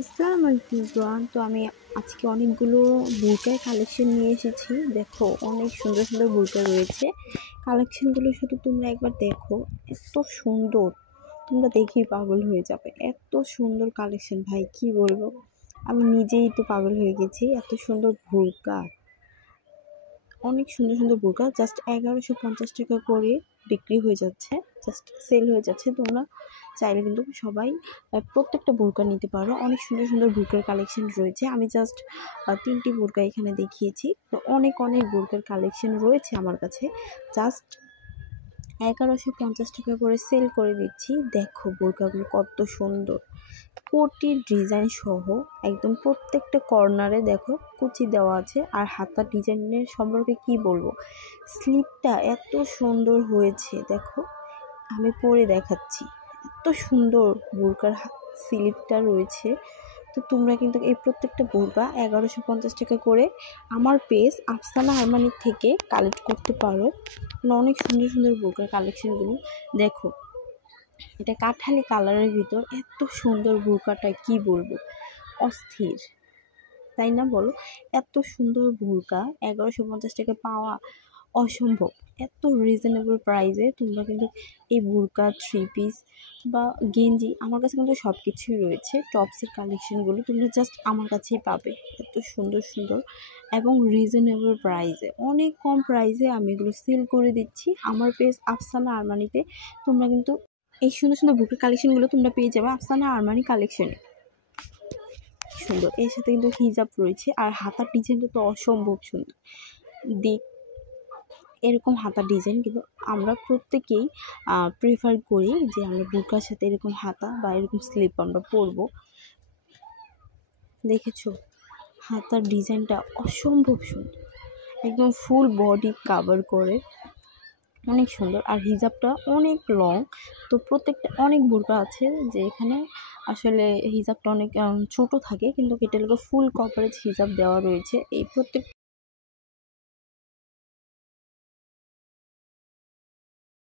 আসসালামু আলাইকুম এভরিওয়ান। তো আমি আজকে অনেকগুলো বুরকার কালেকশন নিয়ে এসেছি। দেখো অনেক সুন্দর সুন্দর বুরকা রয়েছে। কালেকশনগুলো শুধু তোমরা একবার দেখো, এত সুন্দর, তোমরা দেখেই পাগল হয়ে যাবে। এত সুন্দর কালেকশন, ভাই কি বলবো, আমি নিজেই তো পাগল হয়ে গেছি। এত সুন্দর বুরকা, অনেক সুন্দর সুন্দর বুরকা জাস্ট 1150 টাকা করে বিক্রি হয়ে যাচ্ছে, জাস্ট সেল হয়ে যাচ্ছে। তোমরা চাইলে কিন্তু সবাই প্রত্যেকটা বুরকা নিতে পারো। অনেক সুন্দর সুন্দর বুরকার কালেকশন রয়েছে। আমি জাস্ট 3টি বুরকা এখানে দেখিয়েছি। তো অনেক অনেক বুরকার কালেকশন রয়েছে আমার কাছে, জাস্ট 1150 টাকা করে সেল করে দিচ্ছি। দেখো বুরকাগুলো কত সুন্দর, কোটির ডিজাইন সহ, একদম প্রত্যেকটা কর্নারে দেখো কুচি দেওয়া আছে। আর হাতার ডিজাইনের সম্পর্কে কি বলবো, স্লিপটা এত সুন্দর হয়েছে। দেখো আমি পরে দেখাচ্ছি, এত সুন্দর বুরকার স্লিপটা রয়েছে। তো তোমরা কিন্তু এই প্রত্যেকটা বুরকা 1150 টাকা করে আমার পেজ আফসানা আরমানি থেকে কালেক্ট করতে পারো। অনেক সুন্দর সুন্দর বুরকার কালেকশনগুলো দেখো। এটা কাঠালি কালারের ভিতর এত সুন্দর বুরকাটা কি বলবো, অস্থির, তাই না বলো? এত সুন্দর বুরকা 1150 টাকা পাওয়া অসম্ভব। এত রিজনেবল প্রাইসে তোমরা কিন্তু এই বুরকা, থ্রি পিস বা গেঞ্জি, আমার কাছে কিন্তু সব কিছুই রয়েছে। টপসের কালেকশনগুলো তোমরা জাস্ট আমার কাছেই পাবে, এত সুন্দর সুন্দর এবং রিজনেবল প্রাইসে, অনেক কম প্রাইসে আমি এগুলো সেল করে দিচ্ছি আমার পেজ আফসানা আরমানিতে। তোমরা কিন্তু এই সুন্দর সুন্দর বুকের কালেকশনগুলো তোমরা পেয়ে যাবে আফসানা আরমানি কালেকশনে। সুন্দর, এর সাথে কিন্তু হিজাব রয়েছে। আর হাতার ডিজাইনটা তো অসম্ভব সুন্দর। দিক এরকম হাতার ডিজাইন কিন্তু আমরা প্রত্যেকেই প্রেফার করি যে আমরা বুরকার সাথে এরকম হাতা বা এরকম স্লিপ আমরা পরবো। দেখেছো হাতার ডিজাইনটা অসম্ভব সুন্দর, একদম ফুল বডি কাভার করে, অনেক সুন্দর। আর হিজাবটা অনেক লং। তো প্রত্যেকটা অনেক বুরকা আছে যে এখানে আসলে হিজাবটা অনেক ছোট থাকে, কিন্তু এটা ফুল কভারেজ হিজাব দেওয়া রয়েছে। এই প্রত্যেক